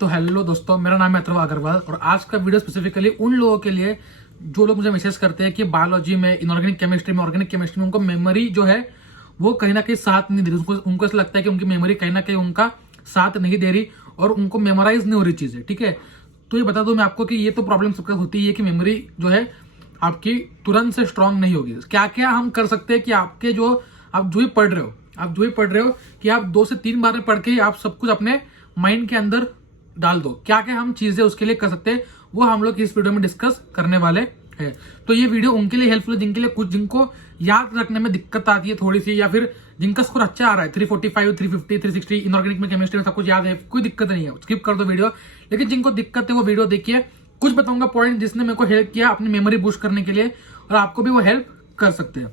तो हेलो दोस्तों, मेरा नाम है अथर्व अग्रवाल और आज का वीडियो स्पेसिफिकली उन लोगों के लिए जो लोग मुझे मैसेज करते हैं कि बायोलॉजी में, इनऑर्गेनिक केमिस्ट्री में, ऑर्गेनिक केमिस्ट्री में उनको मेमोरी जो है वो कहीं ना कहीं साथ नहीं दे रही। उनको ऐसा लगता है कि उनकी मेमोरी कहीं ना कहीं उनका साथ नहीं दे रही और उनको मेमोराइज नहीं हो रही चीजें। ठीक है, तो ये बता दूं मैं आपको कि ये तो प्रॉब्लम सबका होती है कि मेमोरी जो है आपकी तुरंत से स्ट्रांग नहीं होगी। क्या क्या हम कर सकते हैं कि आपके जो आप जो ही पढ़ रहे हो कि आप 2 से 3 बार में पढ़ के आप सब कुछ अपने माइंड के अंदर डाल दो। क्या क्या हम चीजें उसके लिए कर सकते हैं वो हम लोग इस वीडियो में डिस्कस करने वाले हैं। तो ये वीडियो उनके लिए हेल्पफुल है जिनको याद रखने में दिक्कत आती है थोड़ी सी, या फिर जिनका स्कोर अच्छा आ रहा है 345, 350, 360 इनऑर्गेनिक में, केमिस्ट्री में सब कुछ याद है, कोई दिक्कत नहीं है, स्किप कर दो वीडियो। लेकिन जिनको दिक्कत है वो वीडियो देखिए। कुछ बताऊंगा पॉइंट जिसने मेरे को हेल्प किया अपनी मेमोरी बूस्ट करने के लिए और आपको भी वो हेल्प कर सकते हैं।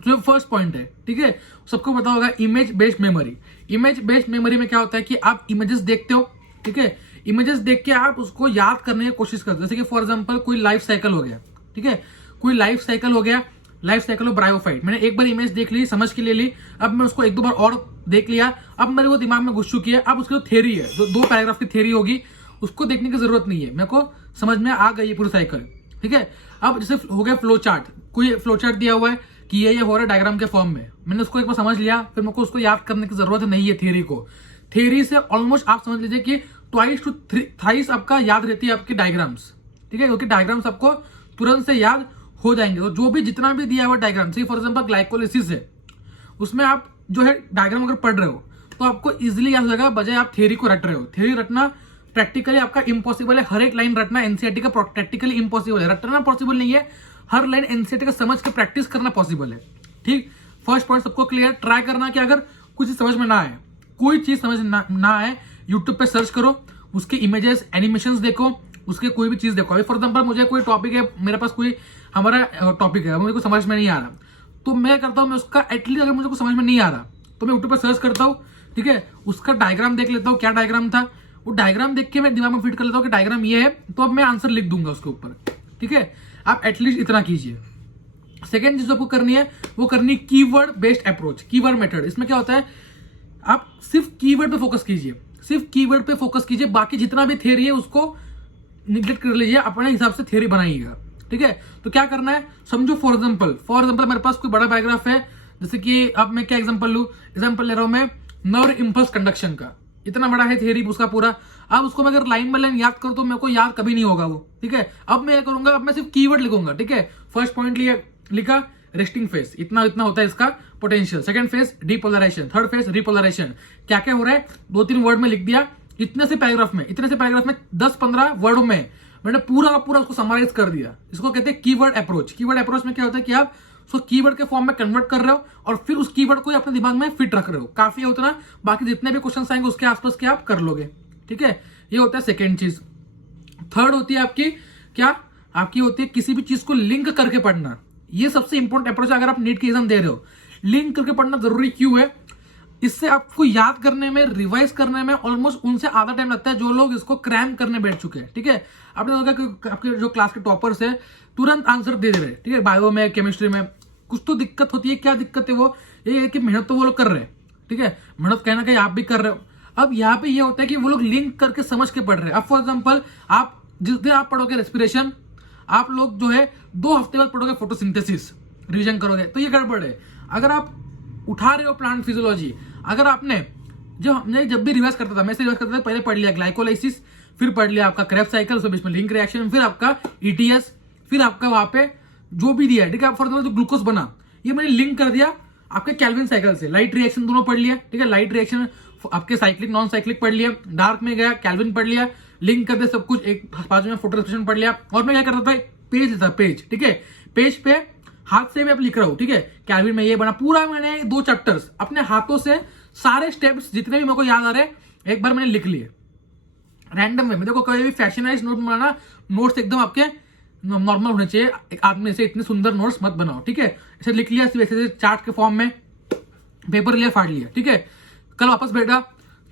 तो फर्स्ट पॉइंट है, ठीक है, सबको पता होगा image based memory. Image based memory में क्या होता है कि आप इमेजेस देखते हो, ठीक है, इमेजेस देख के आप उसको याद करने की कोशिश करते हो। जैसे कि फॉर एग्जांपल कोई लाइफ साइकिल हो गया, ठीक है, कोई लाइफ साइकिल ऑफ ब्रायोफाइट। मैंने एक बार इमेज देख ली, समझ के ले ली, अब मैं उसको 1-2 बार और देख लिया, अब मेरे वो दिमाग में घुस चुकी है। अब उसकी जो थ्योरी है, जो 2 पैराग्राफ की थ्योरी होगी, उसको देखने की जरूरत नहीं है, मेरे को समझ में आ गई पूरी साइकिल। ठीक है, अब जैसे हो गया फ्लो चार्ट, कोई फ्लो चार्ट दिया हुआ है कि ये हो रहा है डायग्राम के फॉर्म में, मैंने उसको एक बार समझ लिया, फिर मेरे को उसको याद करने की जरूरत नहीं है थ्योरी को। थ्योरी से ऑलमोस्ट आप समझ लीजिए कि ट्वाइस टू थ्राइस आपका याद रहती है आपकी डायग्राम्स, ठीक है, क्योंकि डायग्राम्स आपको तुरंत से याद हो जाएंगे। तो जो भी जितना भी दिया हुआ डायग्राम, फॉर एग्जांपल ग्लाइकोलिसिस है, उसमें आप जो है डायग्राम अगर पढ़ रहे हो तो आपको इजीली याद हो जाएगा, बजाय आप थ्योरी को रट रहे हो। थ्योरी रटना प्रैक्टिकली आपका इम्पॉसिबल है, हर एक लाइन रटना एनसीईआरटी का प्रैक्टिकली इम्पॉसिबल है, रटना पॉसिबल नहीं है, हर लाइन एनसीईआरटी का समझ के प्रैक्टिस करना पॉसिबल है। ठीक, फर्स्ट पॉइंट सबको क्लियर। ट्राई करना कि अगर कुछ समझ में ना आए, कोई चीज समझ ना आए, यूट्यूब पे सर्च करो, उसके इमेजेस एनिमेशंस देखो, उसके कोई भी चीज देखो। अभी फॉर एग्जांपल मुझे कोई टॉपिक है, मेरे पास कोई हमारा टॉपिक है, मुझे को समझ में नहीं आ रहा, तो मैं करता हूँ, मैं उसका एटलीस्ट अगर मुझे को समझ में नहीं आ रहा तो मैं यूट्यूब पर सर्च करता हूँ, ठीक है, उसका डायग्राम देख लेता हूँ, क्या डायग्राम था, वो डायग्राम देख के मैं दिमाग में फिट कर लेता हूँ कि डायग्राम ये है, तो अब मैं आंसर लिख दूंगा उसके ऊपर। ठीक है, आप एटलीस्ट इतना कीजिए। सेकेंड चीज आपको करनी है वो करनी keyword based approach, keyword method. इसमें क्या होता है, आप सिर्फ कीवर्ड पे फोकस कीजिए, सिर्फ कीवर्ड पे फोकस कीजिए, बाकी जितना भी थ्योरी है उसको निगलेक्ट कर लीजिए, अपने हिसाब से थ्योरी बनाइएगा। ठीक है, तो क्या करना है, समझो फॉर एग्जांपल मेरे पास कोई बड़ा पैराग्राफ है, जैसे कि अब मैं क्या एग्जांपल लूं, एग्जांपल ले रहा हूं मैं नर्व इंपल्स कंडक्शन का, इतना बड़ा है थ्योरी उसका पूरा। अब उसको मैं अगर लाइन बाय लाइन याद करूं तो मेरे को याद कभी नहीं होगा वो। ठीक है, अब मैं क्या करूंगा, अब मैं सिर्फ कीवर्ड लिखूंगा। ठीक है, फर्स्ट पॉइंट लिखा रेस्टिंग फेस, इतना होता है इसका potential. Second phase depolarisation, third phase repolarisation, क्या क्या हो रहा है 2-3 वर्ड में लिख दिया। इतने से पैराग्राफ में 10-15 वर्डों में मैंने पूरा का पूरा उसको समराइज कर दिया। इसको कहते हैं कीवर्ड अप्रोच। कीवर्ड अप्रोच में क्या होता है कि आप उसको कीवर्ड के फॉर्म में कन्वर्ट कर रहे हो और फिर उस कीवर्ड को अपने दिमाग में फिट रख रहे हो, काफी होता है ना, बाकी जितने भी क्वेश्चन आएंगे उसके आसपास के आप कर लोगे। ठीक है, ये होता है सेकेंड चीज। थर्ड होती है आपकी क्या, आपकी होती है किसी भी चीज को लिंक करके पढ़ना। ये सबसे इंपॉर्टेंट अप्रोच है अगर आप नीट की एग्जाम दे रहे हो। लिंक करके पढ़ना जरूरी क्यों है, इससे आपको याद करने में, रिवाइज करने में ऑलमोस्ट उनसे आधा टाइम लगता है जो लोग इसको क्रैम करने बैठ चुके हैं। ठीक है, आपने देखा कि आपके जो क्लास के टॉपर्स है तुरंत आंसर दे रहे हैं। ठीक है, बायो में, केमिस्ट्री में कुछ तो दिक्कत होती है। क्या दिक्कत है वो ये है कि मेहनत तो वो लोग कर रहे हैं, ठीक है, मेहनत कहीं ना कहीं आप भी कर रहे हो। अब यहाँ पे ये होता है कि वो लोग लिंक करके समझ के पढ़ रहे हैं। अब फॉर एग्जाम्पल आप जिस दिन आप पढ़ोगे रेस्पिरेशन, आप लोग जो है 2 हफ्ते बाद पढ़ोगे फोटोसिंथेसिस, रिविजन करोगे, तो ये गड़बड़ है। अगर आप उठा रहे हो प्लांट फिजियोलॉजी, अगर आपने जब भी रिवाइज करता था, मैं रिवाइज करता था, पहले पढ़ लिया ग्लाइकोलाइसिस, फिर पढ़ लिया आपका क्रेब्स साइकिल, उसके बीच में लिंक रिएक्शन, फिर आपका ईटीएस, फिर आपका वहां पे जो भी दिया है, ठीक है, फॉर एग्जाम्पल जो ग्लूकोज बना, ये मैंने लिंक कर दिया आपके कैल्विन साइकिल से। लाइट रिएक्शन दोनों पढ़ लिया, ठीक है, लाइट रिएक्शन आपके साइक्लिक नॉन साइक्लिक पढ़ लिया, डार्क में गया कैल्विन पढ़ लिया, लिंक कर दिया सब कुछ, एक बाजू में फोटो रेस्पिरेशन पढ़ लिया। और मैं क्या करता था, पेज लेता, पेज, ठीक है, पेज पे हाथ से मैं अब लिख रहा हूं, ठीक है, कैल्विन में ये बना, पूरा मैंने 2 चैप्टर्स अपने हाथों से सारे स्टेप्स जितने भी मेरे को याद आ रहे एक बार मैंने लिख लिए रैंडम में। देखो कभी भी फैशनाइज नोट बनाना, नोट्स एकदम आपके नॉर्मल होने चाहिए, एक आदमी से इतने सुंदर नोट्स मत बनाओ। ठीक है, ऐसे लिख लिया, वैसे चार्ट के फॉर्म में पेपर लिया, फाड़ लिया। ठीक है, कल वापस बैठा,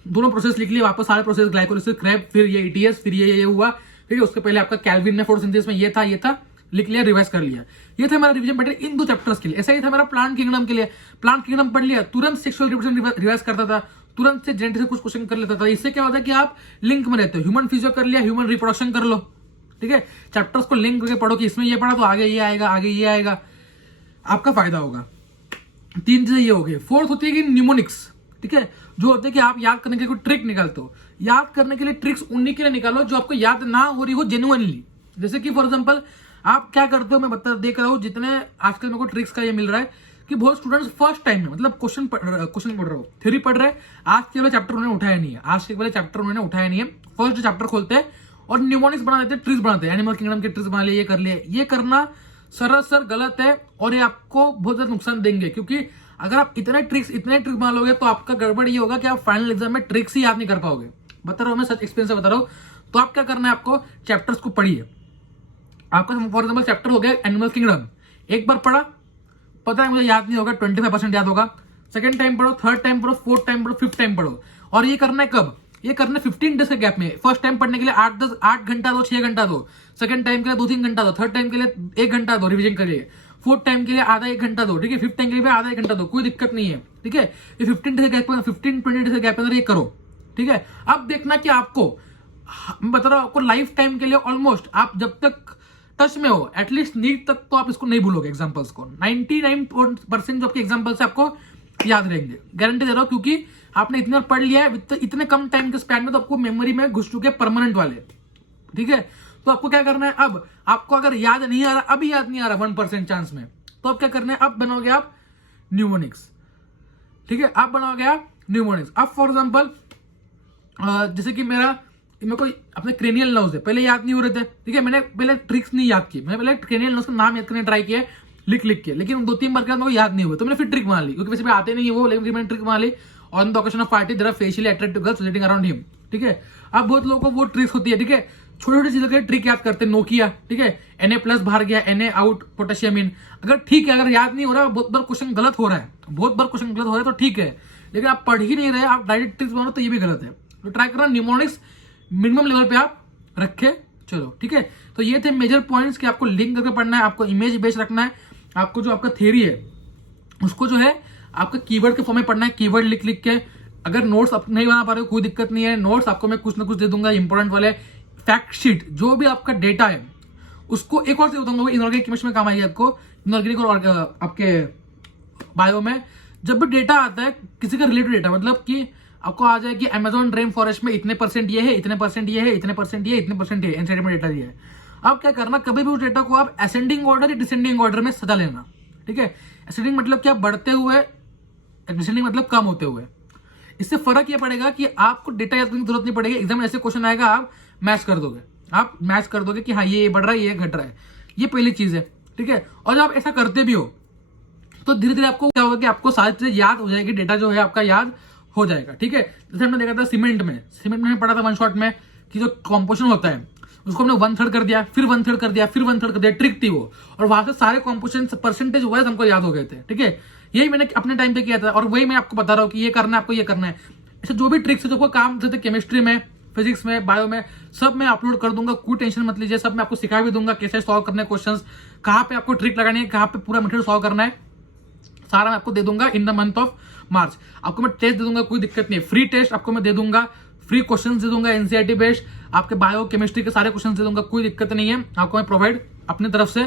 दोनों प्रोसेस लिख लिए वापस, सारे प्रोसेस ग्लाइकोलिसिस, क्रेब, फिर ये ईटीएस, फिर ये हुआ। ठीक है, उसके पहले आपका कैल्विन में फोटोसिंथेसिस में ये था, लिख लिया, रिवाइज कर लिया। ये था मेरा रिवीजन पैटर्न इन 2 चैप्टर्स के लिए। ऐसा ही था मेरा प्लांट किंगडम के लिए, प्लांट किंगडम पढ़ लिया, तुरंत सेक्सुअल रिप्रोडक्शन रिवाइज करता था, तुरंत से जेनेटिक से कुछ क्वेश्चन कर लेता था। इससे क्या होता है कि आप लिंक में रहते हो, ह्यूमन फिजियो कर लिया, ह्यूमन रिप्रोडक्शन कर लो, ठीक है, चैप्टर्स को लिंक करके पढ़ो कि इसमें ये पढ़ा तो आगे ये आएगा, आगे ये आएगा, आपका फायदा होगा। 3 चीजें ये हो गई। फोर्थ होती है कि न्यूमोनिक्स, ठीक है, जो होते हैं कि आप याद करने के लिए कोई ट्रिक निकालते हो। याद करने के लिए ट्रिक्स उन्हीं के लिए निकालो जो आपको याद ना हो रही हो जेन्युइनली। जैसे कि फॉर एग्जांपल आप क्या करते हो, मैं देख रहा हूँ जितने आजकल मेरे को ट्रिक्स का ये मिल रहा है कि बहुत स्टूडेंट्स फर्स्ट टाइम में मतलब क्वेश्चन पढ़ रहे हो, थ्योरी पढ़ रहे हैं, आज के वाले चैप्टर उन्होंने उठाया नहीं है, फर्स्ट चैप्टर खोलते हैं और न्यूमोनिक्स बना देते हैं, ट्रिक्स बनाते हैं, एनिमल किंगडम के ट्रिक्स बना लिए, ये कर लिए। ये करना सरासर गलत है और ये आपको बहुत ज्यादा नुकसान देंगे, क्योंकि अगर आप इतने ट्रिक्स बना लोगे तो आपका गड़बड़ ये होगा कि आप फाइनल एग्जाम में ट्रिक्स ही याद नहीं कर पाओगे। बता रहा हूं मैं, सच एक्सपीरियंस से बता रहा हूं। तो आप क्या करना है, आपको चैप्टर्स को पढ़िए। आपका फॉर एग्जाम्पल चैप्टर हो गया एनिमल किंगडम, एक बार पढ़ा, पता है मुझे याद नहीं होगा, 25% याद होगा, सेकंड टाइम पढ़ो, थर्ड टाइम पढ़ो, फोर्थ टाइम पढ़ो, फिफ्थ टाइम पढ़ो। और ये करना है कब, ये करना है 15 डेज के गैप में। फर्स्ट टाइम पढ़ने के लिए 8 घंटा दो, 6 घंटा दो, सेकंड टाइम के लिए 2-3 घंटा दो, थर्ड टाइम के लिए 1 घंटा दो रिविजन करिए, फोर्थ टाइम के लिए आधा 1 घंटा दो, ठीक है, फिफ्थ टाइम के लिए आधा 1 घंटा दो, कोई दिक्कत नहीं है, ठीक है। ये 15-20 डेज के गैप में ये करो, ठीक है। अब देखना कि आपको, मैं बता रहा हूं आपको लाइफ टाइम के लिए ऑलमोस्ट, आप जब तक टच में हो एटलीस्ट नीट तक तो आप इसको नहीं भूलोगे एग्जांपल्स को। 99% जो आपके एग्जांपल्स है आपको याद रहेंगे, गारंटी दे रहा हूं, क्योंकि आपने इतनी बार पढ़ लिया है इतने कम टाइम के स्पैन में, तो आपको मेमोरी में घुस चुके परमानेंट वाले, ठीक है। तो आपको क्या करना है, अब आपको अगर याद नहीं आ रहा, अभी याद नहीं आ रहा 1% चांस में, तो आप क्या करना है, अब बनाओगे आप न्यूमोनिक्स, ठीक है, आप बनाओगे आप न्यूमोनिक्स। अब फॉर एग्जाम्पल जैसे कि मेरे को अपने क्रेनियल नर्व्स है, पहले याद नहीं हो रहे थे, ठीक है, मैंने पहले ट्रिक्स नहीं याद की, मैंने पहले क्रेनियल नर्व्स का नाम याद करने ट्राई किया, लिख के, लेकिन 2-3 बार के बाद मेरे को याद नहीं हुआ, तो मैंने फिर ट्रिक बना ली, क्योंकि वैसे भी आते नहीं है वो, लेकिन मैंने ट्रिक बना ली। On the occasion of party there are facially attractive girls sitting around him, ठीक है। अब बहुत लोगों को वो ट्रिक्स होती है, ठीक है, छोटी छोटी चीजों के ट्रिक याद करते हैं, नोकिया, ठीक है, Na+ बाहर गया, Na आउट, पोटेशियम इन, अगर ठीक है, अगर याद नहीं हो रहा, बहुत बार क्वेश्चन गलत हो रहा है, तो ठीक है, लेकिन आप पढ़ ही नहीं रहे, आप डायरेक्ट ट्रिक्स बनाओ तो ये भी गलत है। तो ट्राई करना न्यूमोनिक्स मिनिमम लेवल पे आप रखे चलो, ठीक है। तो ये थे मेजर पॉइंट्स कि आपको लिंक करके पढ़ना है, आपको इमेज बेस्ड रखना है, आपको जो आपका थ्योरी है उसको जो है आपका कीवर्ड के फॉर्म में पढ़ना है, कीवर्ड लिख के। अगर नोट्स आप नहीं बना पा रहे हो कोई दिक्कत नहीं है, नोट्स आपको मैं कुछ ना कुछ दे दूंगा, इंपॉर्टेंट वाले फैक्ट शीट, जो भी आपका डेटा है उसको एक और से बताऊंगा, इनऑर्गेनिक केमिस्ट्री में काम आएगी आपको, इनऑर्गेनिक और आपके बायो में जब भी डेटा आता है किसी का रिलेटेड डेटा, मतलब कि आपको आ जाए कि अमेजोन रेन फॉरेस्ट में इतने परसेंट ये है, इतने परसेंट ये है, इतने परसेंट ये, इतने परसेंट ये, एनसीईआरटी में डेटा दिया है। अब क्या करना, कभी भी उस डेटा को आप असेंडिंग ऑर्डर या डिसेंडिंग ऑर्डर में सजा लेना, ठीक है। असेंडिंग मतलब क्या, बढ़ते हुए, डिसेंडिंग मतलब कम होते हुए। इससे फर्क ये पड़ेगा कि आपको डेटा याद करने की जरूरत नहीं पड़ेगी, एग्जाम में ऐसे क्वेश्चन आएगा आप मैच कर दोगे कि हाँ ये बढ़ रहा है, ये घट रहा है, ये पहली चीज है, ठीक है। और जब आप ऐसा करते भी हो तो धीरे धीरे आपको क्या होगा कि आपको सारी चीजें याद हो जाएगी, डेटा जो है आपका याद हो जाएगा, ठीक है। जैसे हमने देखा था सीमेंट में पढ़ा था 1 शॉट में कि जो कॉम्पोजिशन होता है उसको हमने 1/3 कर दिया, फिर 1/3 कर दिया, फिर 1/3 कर दिया, ट्रिक थी वो, और वहां से सारे कॉम्पोजिशन परसेंटेज वाइज हमको याद हो गए थे, ठीक है। यही मैंने अपने टाइम पे किया था और वही मैं आपको बता रहा हूँ कि ये करना है, आपको ये करना है। ऐसे जो भी ट्रिक्स है जो काम जैसे केमिस्ट्री में, फिजिक्स में, बायो में, सब मैं अपलोड कर दूंगा, कोई टेंशन मत लीजिए, सब मैं आपको सिखा भी दूंगा, कैसे सॉल्व करने क्वेश्चंस, कहाँ पे आपको ट्रिक लगानी है, कहाँ पे पूरा मेथड सॉल्व करना है, सारा मैं आपको दे दूंगा in the month of March. आपको मैं टेस्ट दे दूंगा, कोई दिक्कत नहीं है, फ्री टेस्ट आपको मैं दे दूंगा, फ्री क्वेश्चंस दे दूंगा, एनसीईआरटी बेस्ड आपके बायो केमिस्ट्री के सारे क्वेश्चंस दे दूंगा, कोई दिक्कत नहीं है, आपको मैं प्रोवाइड अपनी तरफ से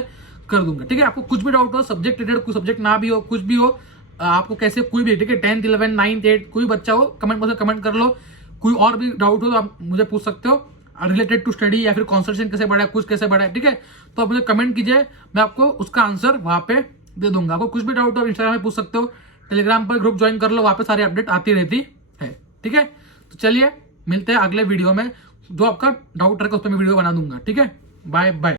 कर दूंगा, ठीक है। आपको कुछ भी डाउट हो, सब्जेक्ट रिलेटेड, कोई सब्जेक्ट ना भी हो, कुछ भी हो, आपको कैसे कोई भी, ठीक है, 10th 11th 9th 8th कोई बच्चा हो, कमेंट बॉक्स में कमेंट कर लो। कोई और भी डाउट हो तो आप मुझे पूछ सकते हो, रिलेटेड टू स्टडी या फिर कॉन्सेंट्रेशन कैसे बढ़ा है, कुछ कैसे बढ़ा है, ठीक है। तो आप मुझे कमेंट कीजिए, मैं आपको उसका आंसर वहां पे दे दूंगा। आपको कुछ भी डाउट हो इंस्टाग्राम में पूछ सकते हो, टेलीग्राम पर ग्रुप ज्वाइन कर लो, वहां पे सारी अपडेट आती रहती है, ठीक है। तो चलिए मिलते हैं अगले वीडियो में, जो आपका डाउट रहेगा उस पर मैं वीडियो बना दूंगा, ठीक है। Bye bye.